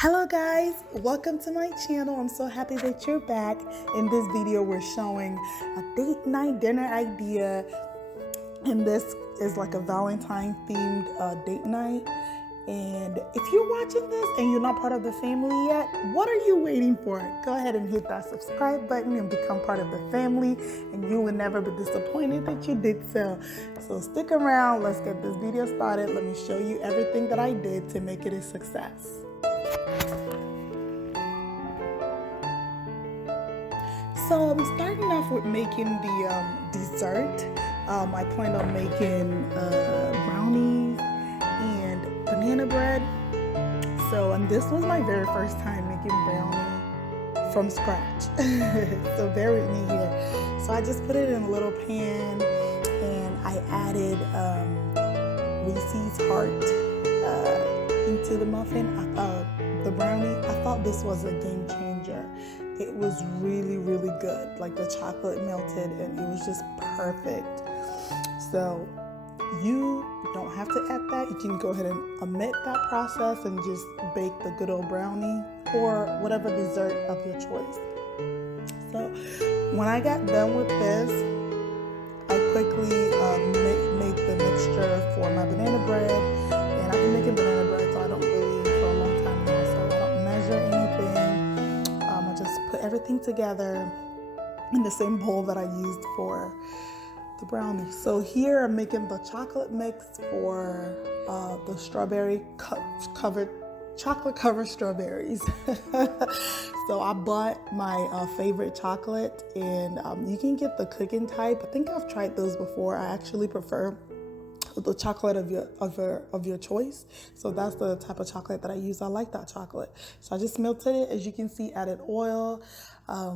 Hello guys, welcome to my channel. I'm so happy that you're back. In this video we're showing a date night dinner idea, and this is like a Valentine themed date night. And if you're watching this and you're not part of the family yet, what are you waiting for? Go ahead and hit that subscribe button and become part of the family, and you will never be disappointed that you did so. So stick around, let's get this video started. Let me show you everything that I did to make it a success. So I'm starting off with making the dessert. I planned on making brownies and banana bread. And this was my very first time making brownie from scratch. So bear with me here. So I just put it in a little pan and I added Reese's Heart into the muffin. The brownie. I thought this was a game changer. It was really, really good. Like the chocolate melted and it was just perfect. So you don't have to add that. You can go ahead and omit that process and just bake the good old brownie or whatever dessert of your choice. So when I got done with this, I quickly made the mixture for my banana bread. And I've been making banana bread, so I don't really, for a long time now, so I don't measure anything. I just put everything together in the same bowl that I used for the brownie. So here I'm making the chocolate mix for the strawberry chocolate covered strawberries. So I bought my favorite chocolate, and you can get the cooking type. I think I've tried those before. I actually prefer the chocolate of your choice. So that's the type of chocolate that I use. I like that chocolate. So I just melted it. As you can see, added oil. I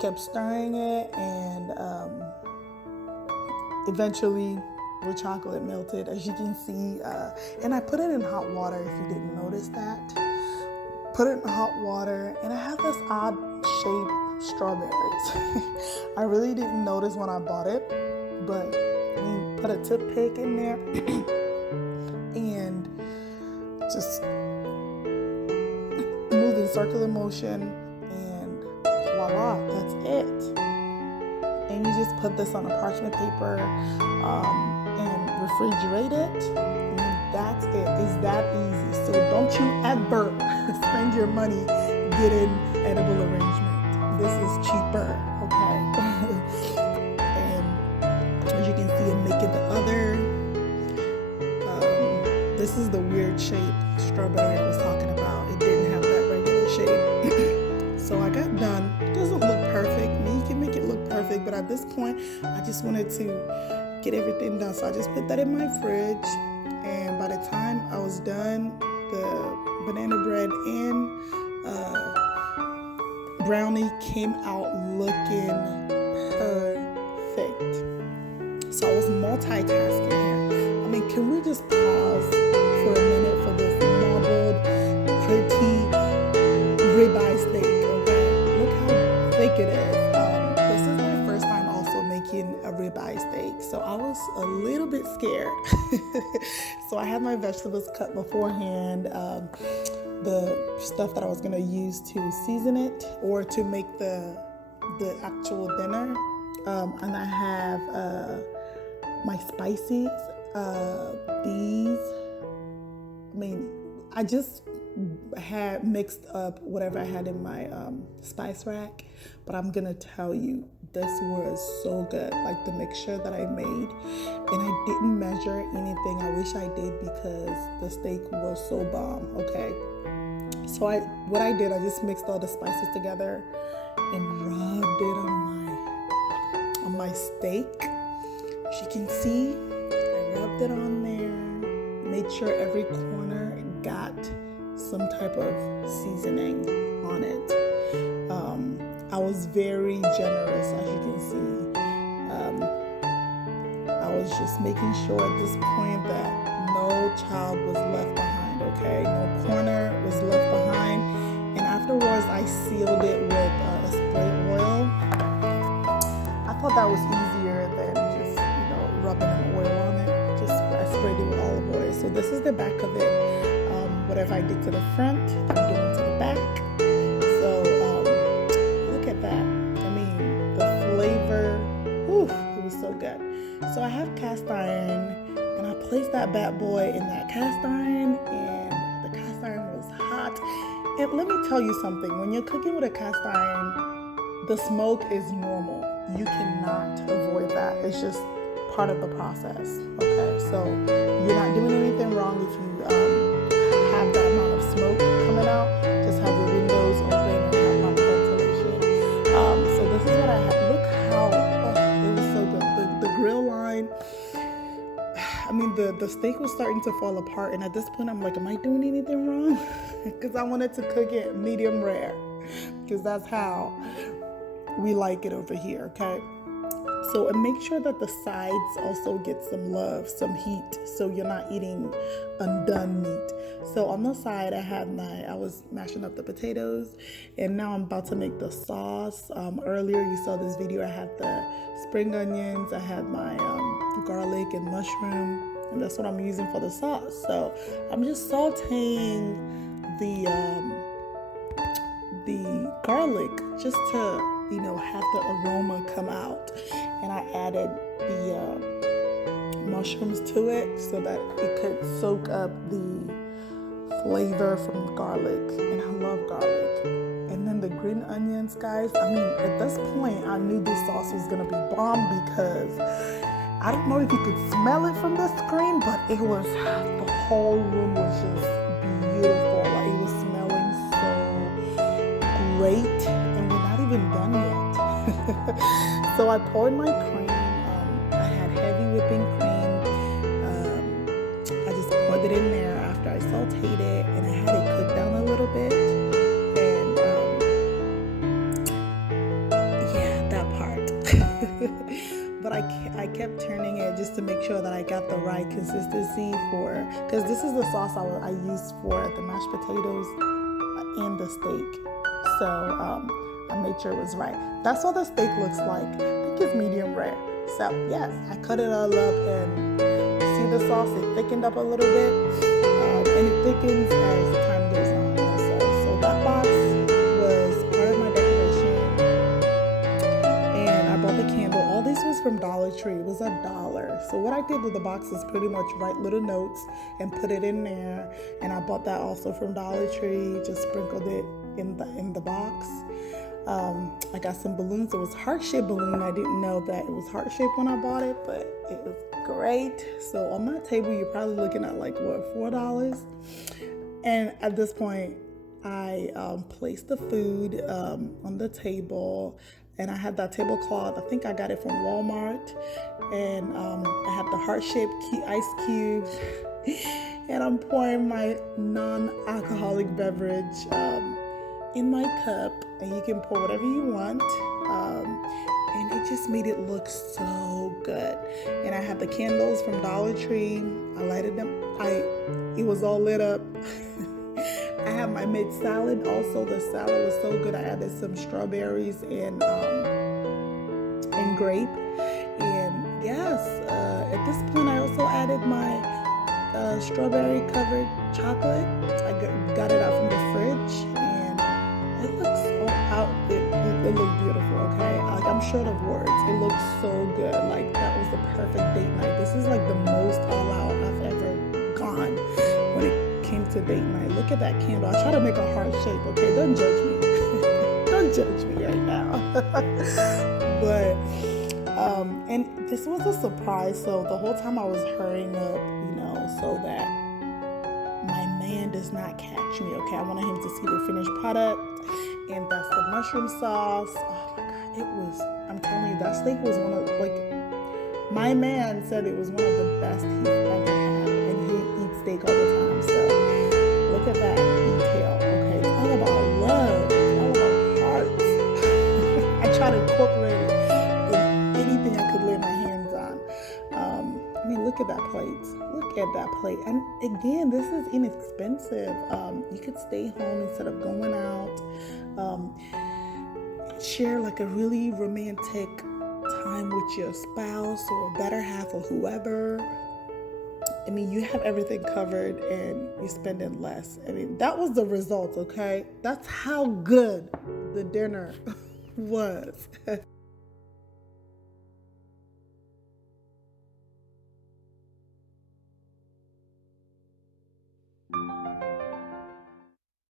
kept stirring it, and eventually the chocolate melted, as you can see. And I put it in hot water, if you didn't notice that. Put it in hot water, and I have this odd shaped strawberries. I really didn't notice when I bought it, but we put a toothpick in there and just move in circular motion, and voila, that's it. And you just put this on a parchment paper and refrigerate it, and that's it. It's that easy. So don't you ever spend your money getting edible arrangement. This is cheaper, okay? And as you can see, I'm making the other. This is the weird shaped strawberry I was talking about. It didn't have that regular shape. So I got done. It doesn't look perfect. You can make it look perfect, but at this point, I just wanted to get everything done. So I just put that in my fridge, and by the time I was done, the banana bread and brownie came out looking perfect. So I was multitasking here. I mean, can we just pause for a minute for this marbled, pretty ribeye steak? Okay, look how thick it is. This is my first time also making a ribeye steak, so I was a little bit scared. So I had my vegetables cut beforehand, the stuff that I was gonna use to season it or to make the actual dinner, and I have my spices. I just had mixed up whatever I had in my spice rack, but I'm gonna tell you, this was so good. Like the mixture that I made, and I didn't measure anything. I wish I did, because the steak was so bomb. Okay, so what I did, I just mixed all the spices together and rubbed it on my steak. As you can see, I rubbed it on there, made sure every corner got some type of seasoning on it. I was very generous, as you can see. I was just making sure at this point that no child was left behind, okay? No corner was left behind. And afterwards, I sealed it with a spray oil. I thought that was easier than just, rubbing an oil on it. I sprayed it with olive oil. So this is the back of it. Whatever I did to the front, I'm doing to back. So look at that. I mean, the flavor, whew, it was so good. So I have cast iron, and I placed that bad boy in that cast iron, and the cast iron was hot. And let me tell you something, when you're cooking with a cast iron, the smoke is normal. You cannot avoid that. It's just part of the process, okay? So you're not doing anything wrong if you have that amount of smoke coming out. Just have your windows open and have proper ventilation. So this is what I had. Look how, it was so good. The grill line, I mean, the steak was starting to fall apart, and at this point I'm like, am I doing anything wrong? Because I wanted to cook it medium rare, because that's how we like it over here, okay? So and make sure that the sides also get some love, some heat, so you're not eating undone meat. So on the side, I was mashing up the potatoes, and now I'm about to make the sauce. Earlier you saw this video, I had the spring onions, I had my garlic and mushroom, and that's what I'm using for the sauce. So I'm just sauteing the garlic just to, you know, have the aroma come out. And I added the mushrooms to it so that it could soak up the flavor from the garlic. And I love garlic. And then the green onions, guys, I mean, at this point, I knew this sauce was gonna be bomb, because I don't know if you could smell it from the screen, but it was, the whole room was just beautiful. Like, it was smelling so great, and we're not even done yet. So I poured my cream. I had heavy whipping cream. I just poured it in there after I sauteed it, and I had it cook down a little bit. And yeah, that part. But I kept turning it just to make sure that I got the right consistency because this is the sauce I used for the mashed potatoes and the steak. So I made sure it was right. That's what the steak looks like. I think it's medium rare. So yes, I cut it all up, and see the sauce, it thickened up a little bit, and it thickens as time goes on also. So that box was part of my decoration, and I bought the candle. All this was from Dollar Tree. It was $1. So what I did with the box is pretty much write little notes and put it in there, and I bought that also from Dollar Tree, just sprinkled it in the box. I got some balloons. It was heart-shaped balloon. I didn't know that it was heart-shaped when I bought it, but it was great. So on that table, you're probably looking at like, what, $4? And at this point, I placed the food on the table, and I had that tablecloth. I think I got it from Walmart, and I had the heart-shaped ice cubes, and I'm pouring my non-alcoholic beverage in my cup, and you can pour whatever you want, and it just made it look so good. And I had the candles from Dollar Tree. I lighted them. It was all lit up. I had my mid salad. Also, the salad was so good. I added some strawberries and grape. And yes, at this point, I also added my strawberry covered chocolate. I got it out from the fridge. It looks so out. It looked beautiful, okay? Like, I'm short of words. It looks so good. Like, that was the perfect date night. This is like the most all out I've ever gone when it came to date night. Look at that candle. I try to make a heart shape, okay? Don't judge me. Don't judge me right now. But and this was a surprise. So the whole time I was hurrying up, you know, so that my man does not catch me, okay? I wanted him to see the finished product, and that's the mushroom sauce. Oh my God, it was, I'm telling you, that steak was one of, like, my man said it was one of the best he's ever had, and he eats steak all the time, so look at that detail, okay? It's all about love, it's all about hearts. I try to incorporate it in anything I could lay my hands on. I mean, look at that plate. Look at that plate. And again, this is inexpensive. You could stay home instead of going out. Share like a really romantic time with your spouse or better half or whoever. I mean, you have everything covered and you're spending less. I mean, that was the result, okay? That's how good the dinner was.